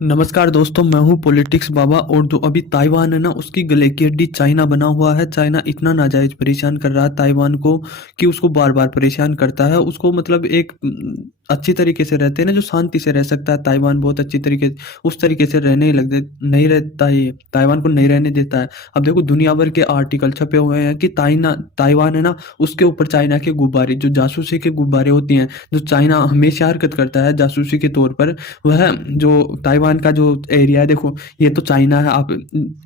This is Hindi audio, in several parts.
नमस्कार दोस्तों, मैं हूँ पॉलिटिक्स बाबा। और जो अभी ताइवान है ना, उसकी गले की हड्डी चाइना बना हुआ है। चाइना इतना नाजायज परेशान कर रहा है ताइवान को कि उसको बार बार परेशान करता है। उसको मतलब एक अच्छी तरीके से रहते हैं ना, जो शांति से रह सकता है ताइवान बहुत अच्छी तरीके उस तरीके से रहने ही लग दे नहीं रहता ही, ताइवान को नहीं रहने देता है। अब देखो, दुनिया भर के आर्टिकल छपे हुए हैं कि ताइवान है ना, उसके ऊपर चाइना के गुब्बारे, जो जासूसी के गुब्बारे होती हैं, जो चाइना हमेशा हरकत करता है जासूसी के तौर पर। वह जो ताइवान का जो एरिया है, देखो ये तो चाइना है। आप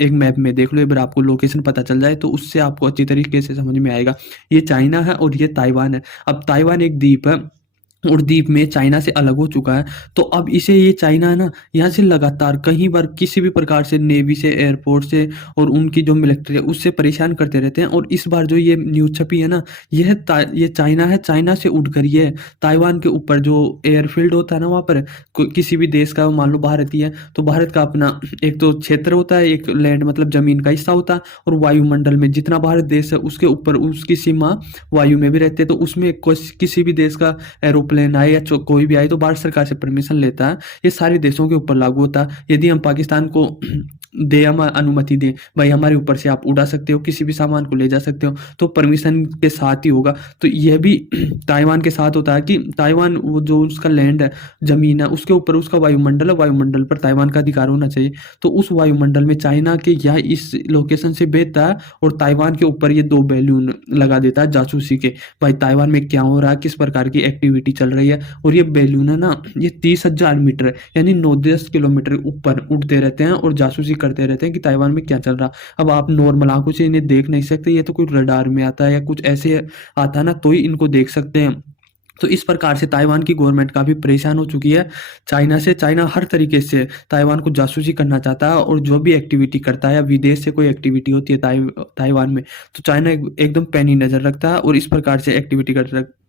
एक मैप में देख लो, एक बार आपको लोकेशन पता चल जाए तो उससे आपको अच्छी तरीके से समझ में आएगा। ये चाइना है और ये ताइवान है। अब ताइवान एक द्वीप है और द्वीप में चाइना से अलग हो चुका है। तो अब इसे, ये चाइना है ना, यहाँ से लगातार कहीं बार किसी भी प्रकार से नेवी से, एयरपोर्ट से और उनकी जो मिलिट्री है उससे परेशान करते रहते हैं। और इस बार जो ये न्यूज़ छपी है ना, ये चाइना है। चाइना से उड़कर ये ताइवान के ऊपर जो एयरफील्ड होता है ना, वहाँ पर किसी भी देश का, मान लो भारत ही है तो भारत का अपना एक तो क्षेत्र होता है, एक लैंड मतलब जमीन का हिस्सा होता है। और वायुमंडल में जितना भारत देश है उसके ऊपर उसकी सीमा वायु में भी रहती है। तो उसमें किसी भी देश का एरोप्लेन आए या कोई भी आए तो भारत सरकार से परमिशन लेता है। ये सारे देशों के ऊपर लागू होता है। यदि हम पाकिस्तान को दे हम अनुमति दें, भाई हमारे ऊपर से आप उड़ा सकते हो, किसी भी सामान को ले जा सकते हो, तो परमिशन के साथ ही होगा। तो यह भी ताइवान के साथ होता है कि ताइवान, वो जो उसका लैंड है, जमीन है, उसके ऊपर उसका वायुमंडल है, वायुमंडल पर ताइवान का अधिकार होना चाहिए। तो उस वायुमंडल में चाइना के यह इस लोकेशन से भेजता है और ताइवान के ऊपर ये दो बैलून लगा देता है जासूसी के। भाई ताइवान में क्या हो रहा है, किस प्रकार की एक्टिविटी चल रही है। और ये बैलून है ना, ये 30,000 मीटर यानी 9-10 किलोमीटर ऊपर उड़ते रहते हैं और जासूसी करते रहते हैं कि ताइवान में क्या चल रहा। अब आप नॉर्मल आंखों से इन्हें देख नहीं सकते, ये तो कोई रडार में आता है या कुछ ऐसे आता है ना, तो ही इनको देख सकते हैं। तो इस प्रकार से ताइवान की गवर्नमेंट काफ़ी परेशान हो चुकी है चाइना से। चाइना हर तरीके से ताइवान को जासूसी करना चाहता है और जो भी एक्टिविटी करता है या विदेश से कोई एक्टिविटी होती है ताइवान में, तो चाइना एकदम पैनी नज़र रखता है और इस प्रकार से एक्टिविटी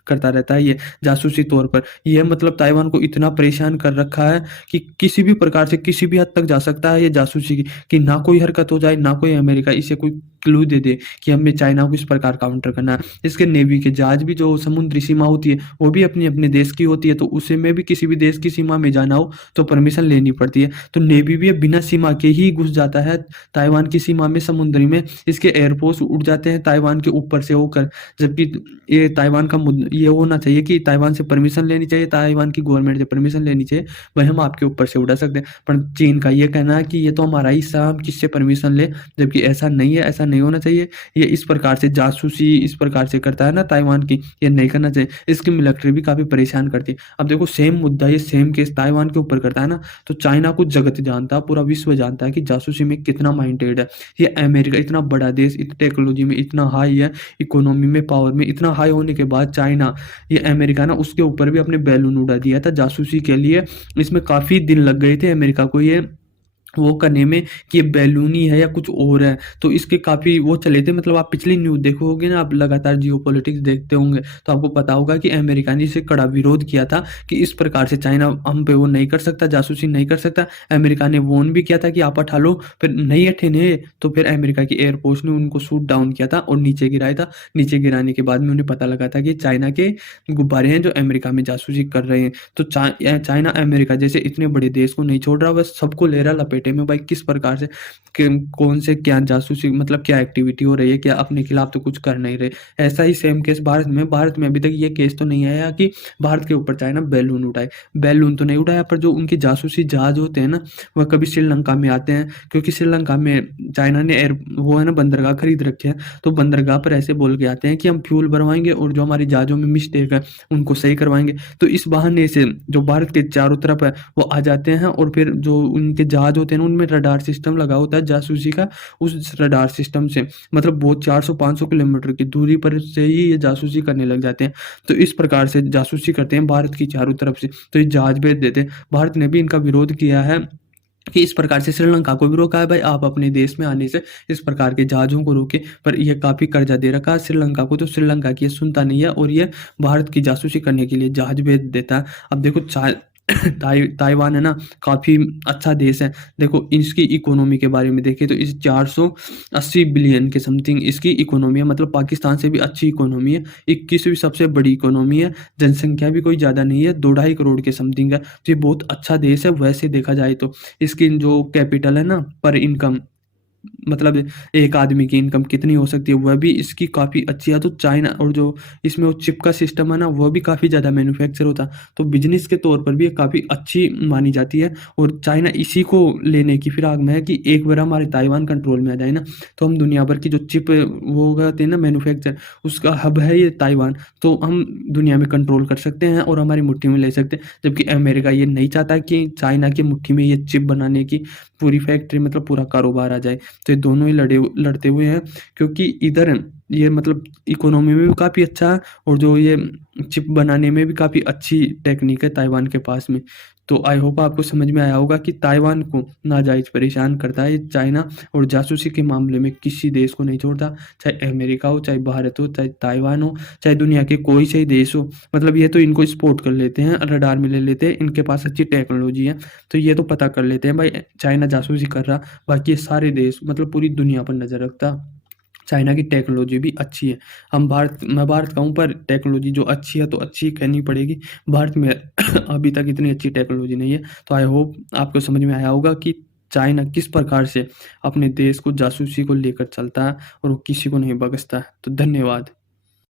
करता रहता है ये जासूसी तौर पर। ये मतलब ताइवान को इतना परेशान कर रखा है कि किसी भी प्रकार से किसी भी हद तक जा सकता है ये जासूसी की, कि ना कोई हरकत हो जाए, ना कोई अमेरिका इसे कोई क्लू दे दे कि हमें चाइना को इस प्रकार काउंटर करना है। इसके नेवी के जहाज भी, जो समुद्री सीमा होती है, वो भी अपने अपने देश की होती है। तो उसे में भी किसी भी देश की सीमा में जाना हो तो परमिशन लेनी पड़ती है। तो नेवी भी अब बिना सीमा के ही घुस जाता है ताइवान की सीमा में, समुद्री में। इसके एयरपोर्ट उड़ जाते हैं ताइवान के ऊपर से होकर। जबकि ये ताइवान का ये होना चाहिए कि ताइवान से परमिशन लेनी चाहिए, ताइवान की गवर्नमेंट से परमिशन लेनी चाहिए, भाई हम आपके ऊपर से उड़ा सकते हैं। पर चीन का ये कहना है कि ये तो हमारा हिस्सा, हम किससे परमिशन ले। जबकि ऐसा नहीं है, ऐसा नहीं होना चाहिए। ये इस प्रकार से जासूसी इस प्रकार से करता है ना ताइवान की, ये नहीं करना चाहिए। इसकी मिलिट्री भी काफ़ी परेशान करती है। अब देखो, सेम मुद्दा, ये सेम केस ताइवान के ऊपर करता है ना, तो चाइना को जगत जानता है, पूरा विश्व जानता है कि जासूसी में कितना माइंडेड है ये अमेरिका। इतना बड़ा देश, इतनी टेक्नोलॉजी में इतना हाई है, इकोनॉमी में, पावर में इतना हाई होने के बाद चाइना, ये अमेरिका ना, उसके ऊपर भी अपने बैलून उड़ा दिया था जासूसी के लिए। इसमें काफ़ी दिन लग गए थे अमेरिका को ये वो करने में कि ये बैलूनी है या कुछ और है। तो इसके काफ़ी वो चले थे। मतलब आप पिछली न्यूज़ देखोगे ना, आप लगातार जियोपॉलिटिक्स देखते होंगे तो आपको पता होगा कि अमेरिका ने इसे कड़ा विरोध किया था कि इस प्रकार से चाइना हम पे वो नहीं कर सकता, जासूसी नहीं कर सकता। अमेरिका ने वॉर्न भी किया था कि आप हटा लो, फिर नहीं हटे ने तो फिर अमेरिका की एयरफोर्स ने उनको शूट डाउन किया था और नीचे गिराया था। नीचे गिराने के बाद में उन्हें पता लगा था कि चाइना के गुब्बारे हैं जो अमेरिका में जासूसी कर रहे हैं। तो चाइना अमेरिका जैसे इतने बड़े देश को नहीं छोड़ रहा, बस सबको ले रहा लपेटे में। भाई किस प्रकार से कौन से क्या जासूसी, मतलब क्या एक्टिविटी हो रही है, क्या अपने खिलाफ तो कुछ कर नहीं रहे। ऐसा ही सेम केस भारत में अभी तक ये केस तो नहीं आया कि भारत के ऊपर चाइना बैलून उठाए। बैलून तो नहीं उठाया, पर जो उनके जासूसी जहाज होते हैं ना, वह कभी श्रीलंका में आते हैं, क्योंकि श्रीलंका में चाइना ने वो है ना, बंदरगाह खरीद रखे हैं। तो बंदरगाह पर ऐसे बोल के आते हैं कि हम फ्यूल भरवाएंगे और जो हमारी जहाज़ों में मिस्टेक है उनको सही करवाएंगे। तो इस बहाने से जो भारत के चारों तरफ है वो आ जाते हैं और फिर जो उनके जहाज होते हैं ना, उनमें रडार सिस्टम लगा होता है जासूसी का। उस रडार सिस्टम से मतलब वो 400-500 किलोमीटर की दूरी पर से ही ये जासूसी करने लग जाते हैं। तो इस प्रकार से जासूसी करते हैं भारत की चारों तरफ से। तो ये जहाज भेज देते हैं। भारत ने भी इनका विरोध किया है कि इस प्रकार से श्रीलंका को भी रोका है, भाई आप अपने देश में आने से इस प्रकार के जहाज़ों को रोके। पर यह काफ़ी कर्जा दे रखा है श्रीलंका को, तो श्रीलंका की ये सुनता नहीं है और ये भारत की जासूसी करने के लिए जहाज भेज देता है। अब देखो, ताइवान है ना, काफ़ी अच्छा देश है। देखो इसकी इकोनॉमी के बारे में देखें तो इस 480 बिलियन के समथिंग इसकी इकोनॉमी है, मतलब पाकिस्तान से भी अच्छी इकोनॉमी है। 21वीं सबसे बड़ी इकोनॉमी है, जनसंख्या भी कोई ज़्यादा नहीं है, 2 ढाई करोड़ के समथिंग है। तो ये बहुत अच्छा देश है वैसे देखा जाए तो। इसकी जो कैपिटल है ना, पर इनकम, मतलब एक आदमी की इनकम कितनी हो सकती है, वह भी इसकी काफ़ी अच्छी है। तो चाइना, और जो इसमें वो चिप का सिस्टम है ना, वह भी काफ़ी ज़्यादा मैन्युफैक्चर होता है। तो बिजनेस के तौर पर भी ये काफ़ी अच्छी मानी जाती है। और चाइना इसी को लेने की फिराक में है कि एक बार हमारे ताइवान कंट्रोल में आ जाए ना, तो हम दुनिया भर की जो चिप वो कहते हैं ना मैन्युफैक्चर, उसका हब है ये ताइवान। तो हम दुनिया में कंट्रोल कर सकते हैं और हमारी मुट्ठी में ले सकते हैं। जबकि अमेरिका ये नहीं चाहता कि चाइना की मुट्ठी में ये चिप बनाने की पूरी फैक्ट्री, मतलब पूरा कारोबार आ जाए। तो ये दोनों ही लड़ते हुए हैं, क्योंकि इधर ये मतलब इकोनॉमी में भी काफ़ी अच्छा है, और जो ये चिप बनाने में भी काफ़ी अच्छी टेक्निक है ताइवान के पास में। तो आई होप आपको समझ में आया होगा कि ताइवान को नाजायज़ परेशान करता है ये चाइना, और जासूसी के मामले में किसी देश को नहीं छोड़ता, चाहे अमेरिका हो, चाहे भारत हो, चाहे ताइवान हो, चाहे दुनिया के कोई से देश हो। मतलब ये तो इनको स्पॉट कर लेते हैं, रडार में ले लेते हैं, इनके पास अच्छी टेक्नोलॉजी है, तो ये तो पता कर लेते हैं भाई चाइना जासूसी कर रहा। बाकी ये सारे देश, मतलब पूरी दुनिया पर नज़र रखता। चाइना की टेक्नोलॉजी भी अच्छी है। मैं भारत का हूँ, पर टेक्नोलॉजी जो अच्छी है तो अच्छी कहनी पड़ेगी। भारत में अभी तक इतनी अच्छी टेक्नोलॉजी नहीं है। तो आई होप आपको समझ में आया होगा कि चाइना किस प्रकार से अपने देश को जासूसी को लेकर चलता है, और वो किसी को नहीं बख्शता है। तो धन्यवाद।